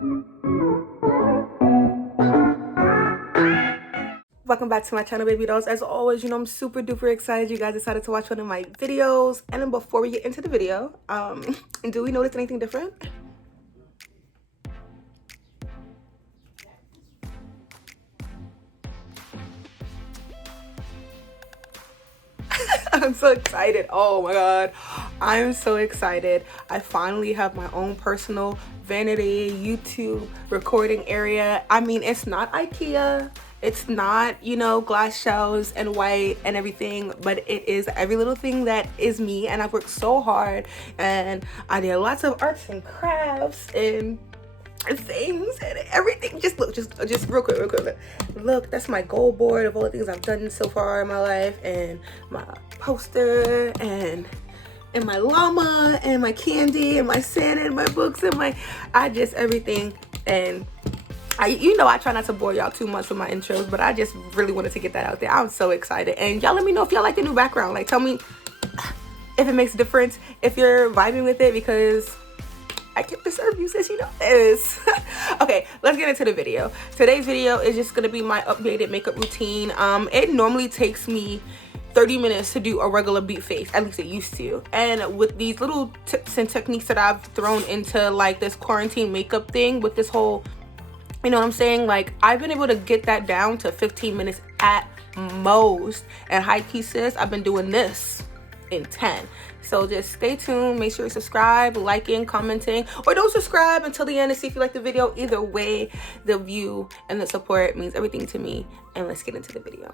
Welcome back to my channel, baby dolls. As always, I'm super duper excited you guys decided to watch one of my videos. And then before we get into the video, do we notice anything different? I'm so excited. Oh my god, I'm so excited. I finally have my own personal vanity YouTube recording area. I mean, it's not IKEA, it's not, glass shelves and white and everything, but it is every little thing that is me. And I've worked so hard, and I did lots of arts and crafts and things and everything. Just look, just real quick. Look, that's my goal board of all the things I've done so far in my life, and my poster, and my llama, and my candy, and my Santa, and my books, and everything. And I try not to bore y'all too much with my intros, but I just really wanted to get that out there. I'm so excited. And y'all let me know if y'all like the new background. Like, tell me if it makes a difference, if you're vibing with it, because I can deserve you, sis, this. Okay, let's get into the video. Today's video is just gonna be my updated makeup routine. It normally takes me 30 minutes to do a regular beat face, at least it used to. And with these little tips and techniques that I've thrown into like this quarantine makeup thing, with this whole, you know what I'm saying? Like, I've been able to get that down to 15 minutes at most. And high key, sis, I've been doing this in 10. So just stay tuned, make sure you subscribe, liking, commenting, or don't subscribe until the end to see if you like the video. Either way, the view and the support means everything to me. And let's get into the video.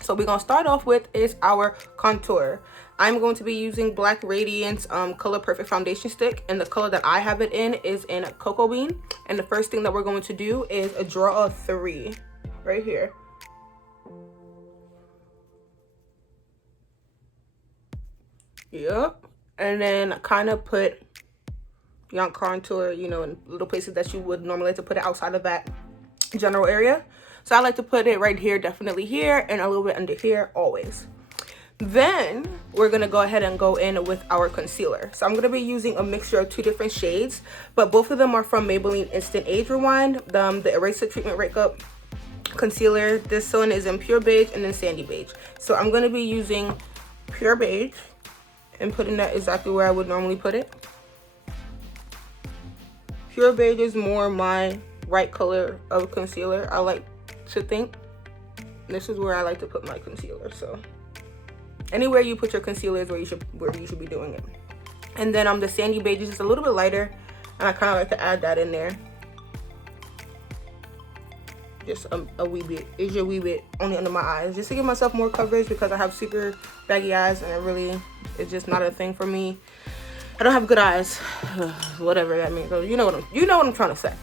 So we're gonna start off with is our contour. I'm going to be using Black Radiance Color Perfect foundation stick, and the color that I have it in is in Cocoa Bean. And the first thing that we're going to do is draw a 3 right here. Yep. And then kind of put young contour, in little places that you would normally like to put it outside of that general area. So I like to put it right here, definitely here, and a little bit under here, always. Then we're gonna go ahead and go in with our concealer. So I'm gonna be using a mixture of 2 different shades, but both of them are from Maybelline Instant Age Rewind, the Eraser Treatment Makeup Concealer. This one is in Pure Beige and then Sandy Beige. So I'm gonna be using Pure Beige and putting that exactly where I would normally put it. Pure Beige is more my right color of concealer, I like to think. This is where I like to put my concealer. So anywhere you put your concealer is where you should be doing it. And then the Sandy Beige is just a little bit lighter, and I kind of like to add that in there. Just a wee bit, a wee bit, only under my eyes, just to give myself more coverage, because I have super baggy eyes, and it's just not a thing for me. I don't have good eyes, whatever that means. So you know what I'm trying to say.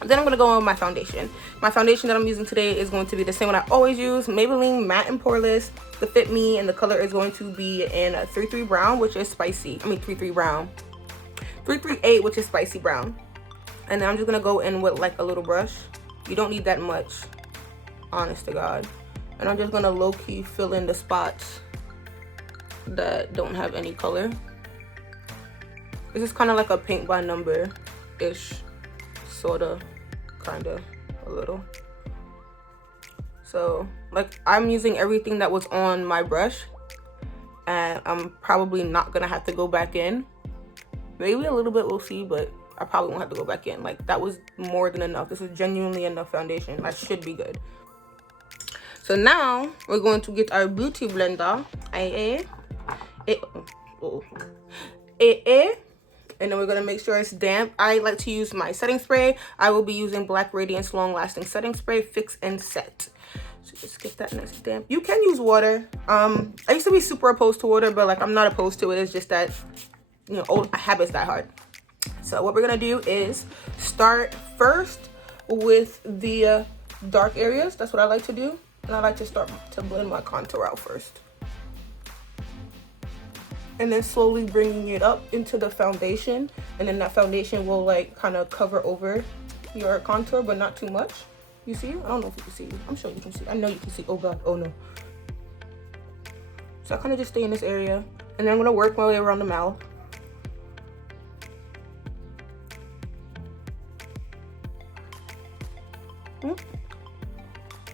Then I'm gonna go on with my foundation. My foundation that I'm using today is going to be the same one I always use, Maybelline Matte and Poreless, the Fit Me, and the color is going to be in 33 Brown, which is spicy. 33 Brown, 338, which is spicy brown. And then I'm just gonna go in with like a little brush. You don't need that much, honest to God. And I'm just gonna low-key fill in the spots that don't have any color. This is kind of like a paint by number-ish, sorta, kinda, a little. So, like, I'm using everything that was on my brush, and I'm probably not gonna have to go back in. Maybe a little bit, we'll see, but I probably won't have to go back in. Like, that was more than enough. This is genuinely enough foundation. That should be good. So now we're going to get our beauty blender. And then we're gonna make sure it's damp. I like to use my setting spray. I will be using Black Radiance Long Lasting Setting Spray, Fix and Set. So just get that nice damp. You can use water. I used to be super opposed to water, but like, I'm not opposed to it. It's just that, old habits die hard. So what we're gonna do is start first with the dark areas. That's what I like to do. And I like to start to blend my contour out first. And then slowly bringing it up into the foundation. And then that foundation will like kind of cover over your contour, but not too much. You see? I don't know if you can see. I'm sure you can see. I know you can see. Oh God, oh no. So I kind of just stay in this area. And then I'm gonna work my way around the mouth.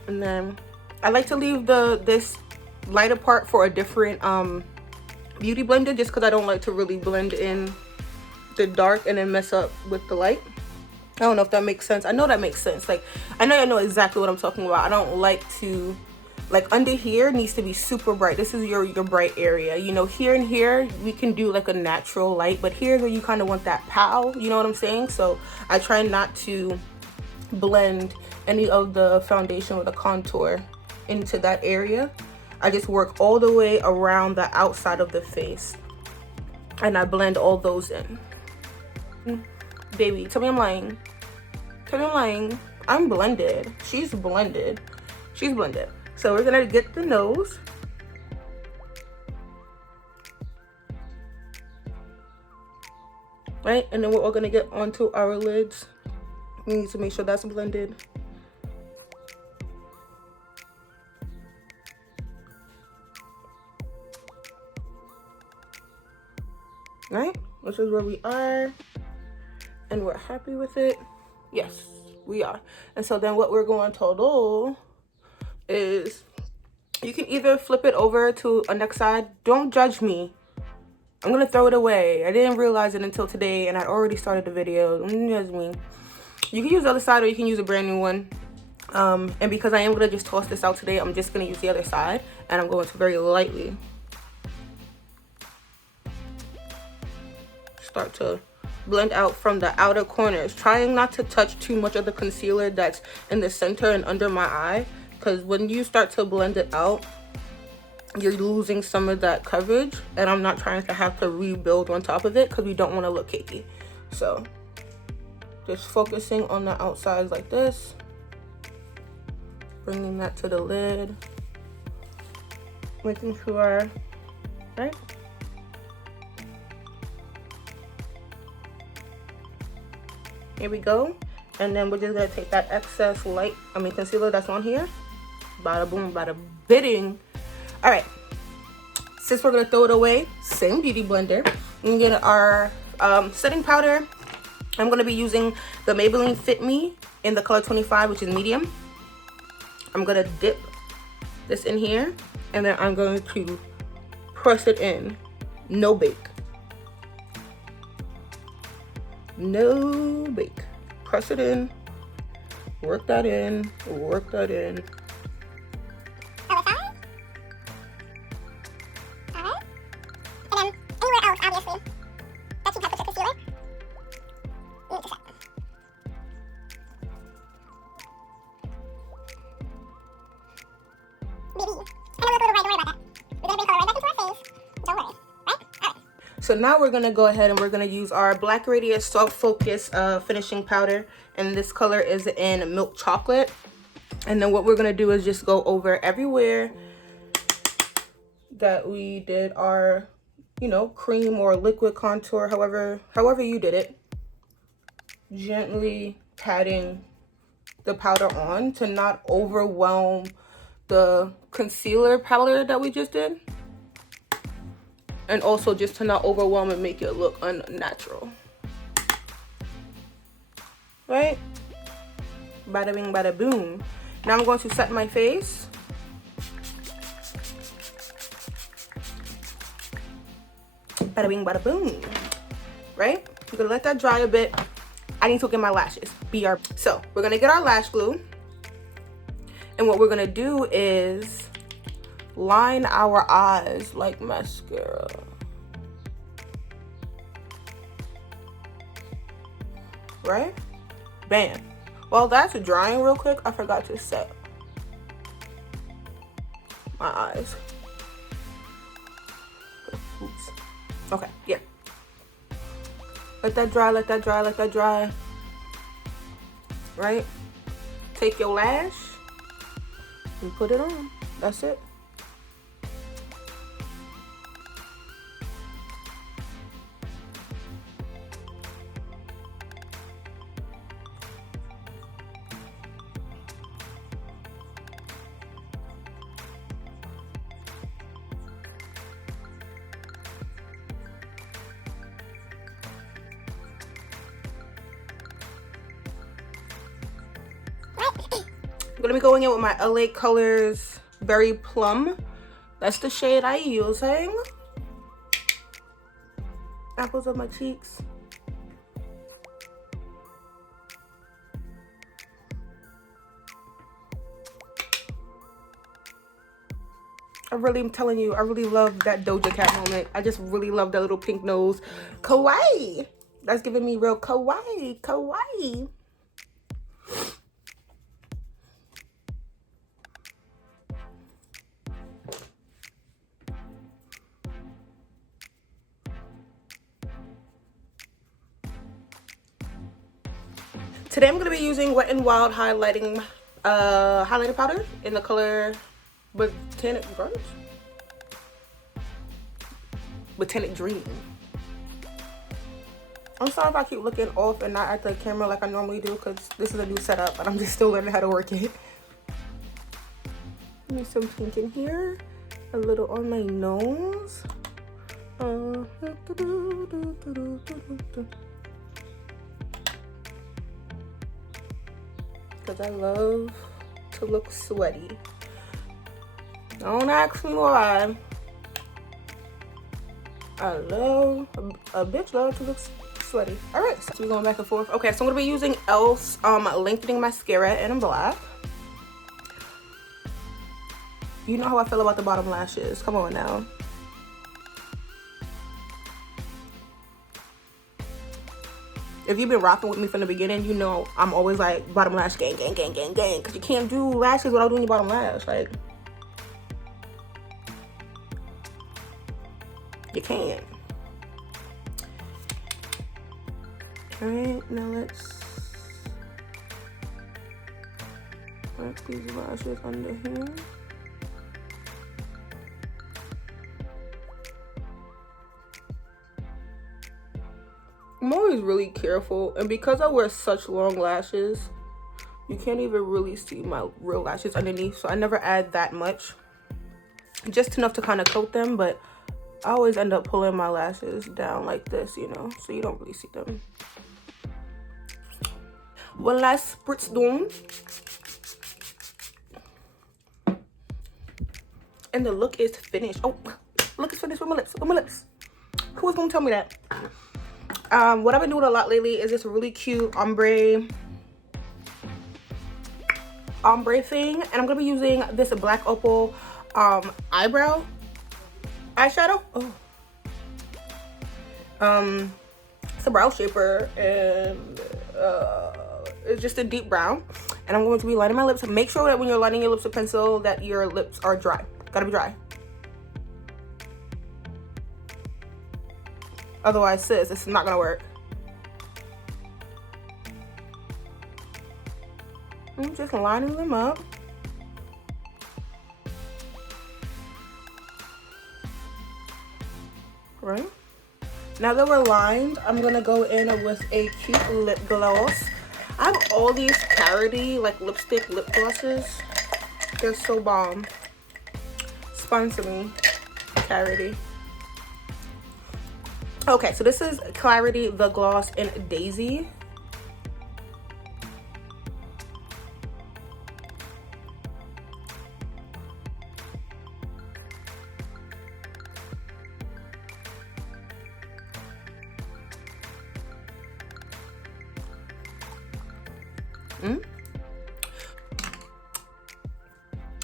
And then I like to leave this lighter part for a different beauty blender, just because I don't like to really blend in the dark and then mess up with the light. I don't know if that makes sense. I know that makes sense. Like, I know exactly what I'm talking about. I don't like to, like, under here needs to be super bright. This is your bright area. You know, here and here we can do like a natural light, but here where you kind of want that pow, you know what I'm saying? So I try not to blend any of the foundation or the contour into that area. I just work all the way around the outside of the face and I blend all those in. Baby, tell me I'm lying. Tell me I'm lying. I'm blended. She's blended. She's blended. So we're gonna get the nose. Right? And then we're all gonna get onto our lids. We need to make sure that's blended. Right? This is where we are. And we're happy with it. Yes, we are. And so then what we're going to do is, you can either flip it over to a next side. Don't judge me. I'm gonna throw it away. I didn't realize it until today and I already started the video. Don't judge me. You can use the other side or you can use a brand new one. And because I am gonna just toss this out today, I'm just gonna use the other side and I'm going to very lightly start to blend out from the outer corners, trying not to touch too much of the concealer that's in the center and under my eye, because when you start to blend it out, you're losing some of that coverage, and I'm not trying to have to rebuild on top of it because we don't want to look cakey. So just focusing on the outsides like this, bringing that to the lid, making sure, right? Here we go. And then we're just gonna take that excess concealer that's on here. Bada boom, bada bidding. All right, since we're gonna throw it away, same beauty blender. We get our setting powder. I'm gonna be using the Maybelline Fit Me in the color 25, which is medium. I'm gonna dip this in here, and then I'm going to press it in. No bake. No bake. Press it in. Work that in. Work that in. So now we're gonna go ahead and we're gonna use our Black Radius Soft Focus finishing powder, and this color is in Milk Chocolate. And then what we're gonna do is just go over everywhere that we did our, you know, cream or liquid contour, however you did it. Gently patting the powder on to not overwhelm the concealer powder that we just did. And also just to not overwhelm and make it look unnatural. Right? Bada bing, bada boom. Now I'm going to set my face. Bada bing, bada boom. Right? I'm gonna let that dry a bit. I need to get my lashes. So we're gonna get our lash glue. And what we're gonna do is line our eyes like mascara. Right? Bam. While that's drying real quick, I forgot to set my eyes. Oops. Okay, yeah. Let that dry, let that dry, let that dry. Right? Take your lash and put it on. That's it. I'm gonna be going in with my LA Colors Berry Plum. That's the shade I'm using. Apples of my cheeks. I really am telling you, I really love that Doja Cat moment. I just really love that little pink nose. Kawaii. That's giving me real kawaii, kawaii. Today I'm gonna be using Wet n Wild highlighting highlighter powder in the color Botanic Grunge? Botanic Dream. I'm sorry if I keep looking off and not at the camera like I normally do, because this is a new setup and I'm just still learning how to work it. Give me some pink in here, a little on my nose. Because I love to look sweaty. Don't ask me why. A bitch love to look sweaty. All right, so we're going back and forth. Okay, so I'm gonna be using Else lengthening mascara in black. You know how I feel about the bottom lashes. Come on now. If you've been rocking with me from the beginning, you know I'm always like bottom lash gang, gang, gang, gang, gang. Because you can't do lashes without doing your bottom lash. Like, you can't. Alright, now let's wrap these lashes under here. I'm always really careful, and because I wear such long lashes, you can't even really see my real lashes underneath, so I never add that much. Just enough to kind of coat them, but I always end up pulling my lashes down like this, you know, so you don't really see them. One last spritz down. And the look is finished. Oh, look is finished with my lips, Who was gonna tell me that? What I've been doing a lot lately is this really cute ombre thing, and I'm gonna be using this Black Opal eyeshadow. It's a brow shaper, and it's just a deep brown, and I'm going to be lining my lips. Make sure that when you're lining your lips with pencil that your lips are dry. Gotta be dry. Otherwise, sis, this is not gonna work. I'm just lining them up. Right? Now that we're lined, I'm gonna go in with a cute lip gloss. I have all these Clarity like lipstick lip glosses. They're so bomb. Sponsor me, Clarity. Okay, so this is Clarity the gloss in Daisy.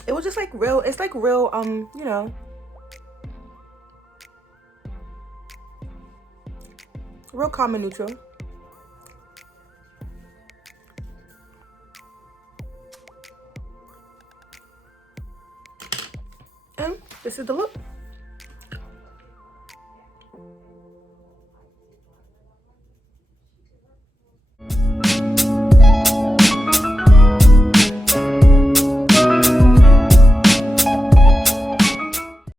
It was just like real, it's like real, you know, real calm and neutral. And this is the look.